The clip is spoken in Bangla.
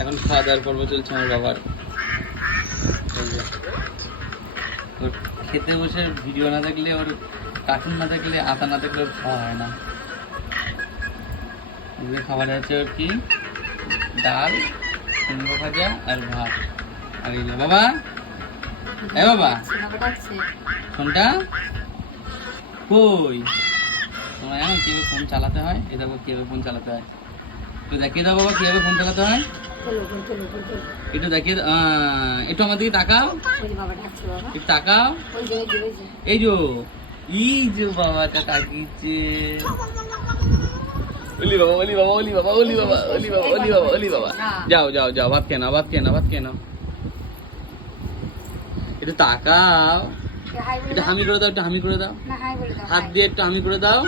এখন খাওয়া দাওয়ার পর্ব চলছে আমার বাবার। ওর খেতে বসে ভিডিও না দেখলে, ওর কার্টুন না দেখলে, আতা না দেখলে ওর খাওয়া হয় না। খাবার হচ্ছে ওর কি, ডাল, কুমড়ো ভাজা আর ভাত। আর এই বাবা, এ বাবা ফোনটা কই? তোমরা জানো কিভাবে ফোন চালাতে হয়? এ দেখো কিভাবে ফোন চালাতে হয়, একটু দেখিয়ে দাও বাবা কিভাবে ফোন চালাতে হয়। একটু দেখিয়ে একটু আমার দিকে তাকাও, একটু তাকাও। এই যে বাবাটা তাকিয়েছে। ওলি বাবা, ওলি বাবা, ওলি বাবা, ওলি বাবা, ওলি বাবা, ওলি বাবা, ওলি বাবা। যাও যাও যাও, ভাত খেয়ে নাও, ভাত খেয়ে নাও, ভাত খেয়ে নাও। একটু তাকাও, একটু হামি করে দাও, একটু হামি করে দাও, হাত দিয়ে একটু হামি করে দাও।